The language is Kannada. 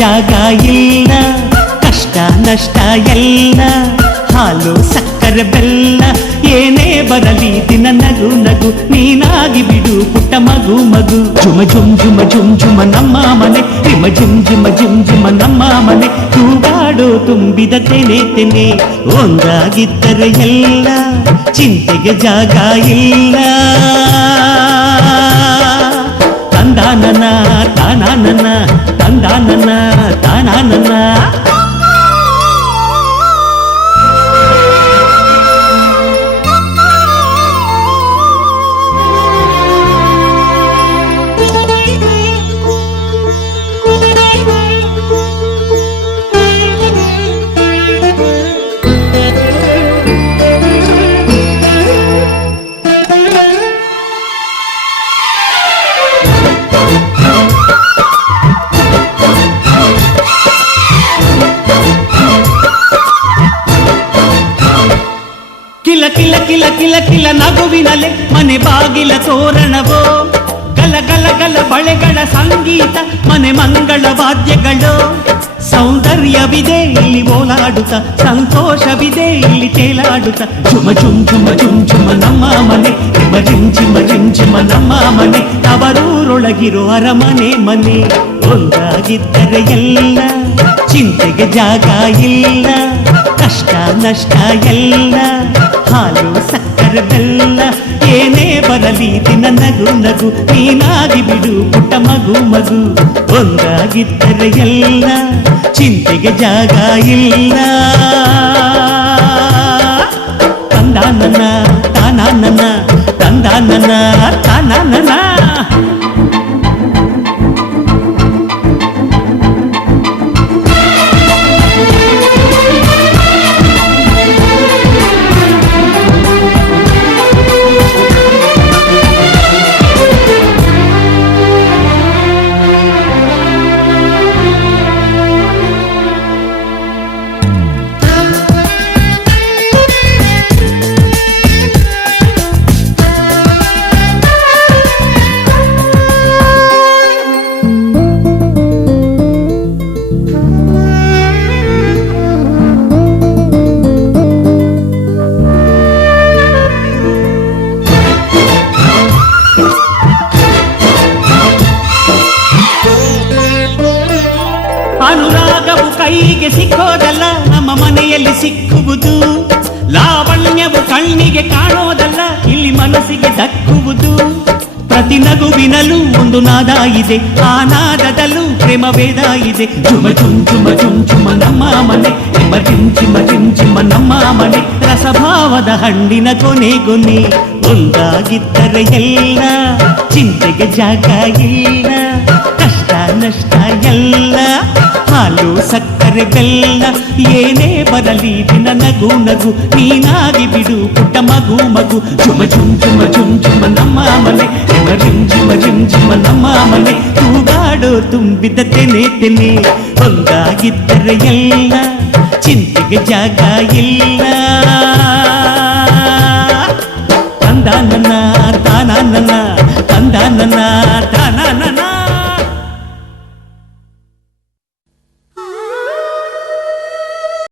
ಜಾಗ ಇಲ್ಲ, ಕಷ್ಟ ನಷ್ಟ ಎಲ್ಲ ಹಾಲು ಸಕ್ಕರೆ ಬೆಲ್ಲ ಏನೇ ಬರಲಿ ದಿನ ನಗು ನಗು ನೀನಾಗಿ ಬಿಡು ಪುಟ್ಟ ಮಗು ಮಗು. ಜುಮ ಜುಮ್ ಜುಮ ಜುಮ್ ಜುಮ ನಮ್ಮ ಮನೆ, ರಿಮ ಜುಮ್ ಜುಮ ಜುಮ್ ಜುಮ ನಮ್ಮ ಮನೆ. ತೂಗಾಡೋ ತುಂಬಿದ ತೆನೆ ತೆನೆ, ಒಂದಾಗಿದ್ದರೆ ಎಲ್ಲ ಚಿಂತೆಗೆ ಜಾಗ ಇಲ್ಲ. ತಂದಾನನ ತಾನಾನನ ತಂದಾನನ ತಾನಾನನ. ಕಿಲ ಕಿಲ ಕಿಲ ಕಿಲ ಕಿಲ ನಗುವಿನಲೆ ಮನೆ ಬಾಗಿಲ ತೋರಣವೋ, ಗಲ ಗಲ ಗಲ ಬಳೆಗಳ ಸಂಗೀತ ಮನೆ ಮಂಗಳ ವಾದ್ಯಗಳು. ಸೌಂದರ್ಯವಿದೆ ಇಲ್ಲಿ ಓಲಾಡುತ್ತ, ಸಂತೋಷವಿದೆ ಇಲ್ಲಿ ತೇಲಾಡುತ್ತ. ಜುಮ ಜುಮ್ ಜುಮ ಜುಮ್ ಜುಮ ನಮ್ಮ ಮನೆ, ರಿಮ ಜಿಮ್ ಜಿಮ ಜಿಮ್ ಜಿಮ ನಮ್ಮ ಮನೆ. ತವರೂರೊಳಗಿರೋ ಅರಮನೆ ಮನೆ, ಒಂದಾಗಿದ್ದರೆ ಎಲ್ಲ ಚಿಂತೆಗೆ ಜಾಗ ಇಲ್ಲ. ಕಷ್ಟ ನಷ್ಟ ಎಲ್ಲ ಹಾಲು ಸಕ್ಕರೆ ಬೆಲ್ಲ ಏನೇ ಬರಲಿ ದಿನ ನಗು ನಗು ನೀನಾಗಿ ಬಿಡು ಪುಟ್ಟ ಮಗು ಮಗು. ಒಂದಾಗಿದ್ದರೆ ಎಲ್ಲ ಚಿಂತೆಗೆ ಜಾಗ ಇಲ್ಲ. ತಂದಾನನ ತಾನಾನನ ತಂದಾನನ ತಾನಾನನ. ಅನುರಾಗವು ಕೈಗೆ ಸಿಕ್ಕೋದಲ್ಲ, ನಮ್ಮ ಮನೆಯಲ್ಲಿ ಸಿಕ್ಕುವುದು. ಲಾವಣ್ಯವು ಕಣ್ಣಿಗೆ ಕಾಣೋದಲ್ಲ, ಇಲ್ಲಿ ಮನಸ್ಸಿಗೆ ದಕ್ಕುವುದು. ಪ್ರತಿ ನಗುವಿನಲ್ಲೂ ಒಂದು ನಾದ ಇದೆ, ಆ ನಾದದಲ್ಲೂ ಪ್ರೇಮ ವೇದ ಇದೆ. ಜುಮ ಜುಮ್ ಜುಮ ಜುಮ್ ಜುಮ ನಮ್ಮ ಮನೆ, ರಿಮ ಜಿಮ್ ಜಿಮ ಜಿಮ್ ಜಿಮ ನಮ್ಮ ಮನೆ. ರಸಭಾವದ ಹಣ್ಣಿನ ಕೊನೆ ಕೊನೆ, ಒಂದಾಗಿದ್ದರೆ ಎಲ್ಲ ಚಿಂತೆಗೆ ಜಾಗ ಇಲ್ಲ. ಕಷ್ಟ ನಷ್ಟ ಎಲ್ಲ ಹಾಲು ಸಕ್ಕರೆ ಬೆಲ್ಲ ಏನೇ ಬರಲಿ ದಿನ ನಗು ನಗು ನೀನಾಗಿ ಬಿಡು ಪುಟ್ಟ ಮಗು ಮಗು. ಜುಮ ಜುಮ್ ಜುಮ ಜುಮ್ ಜುಮ ನಮ್ಮ ಮನೆ, ರಿಮ ಜಿಮ್ ಜಿಮ ಜಿಮ್ ಜಿಮ ನಮ್ಮ ಮನೆ. ತೂಗಾಡೋ ತುಂಬಿದ ತೆನೆ ತೆನೆ, ಒಂದಾಗಿದ್ದರೆ ಎಲ್ಲ ಚಿಂತೆಗೆ ಜಾಗ ಇಲ್ಲ. ತಂದಾನನ ತಾನಾನನ ತಂದಾನನ ತಾನಾನನ.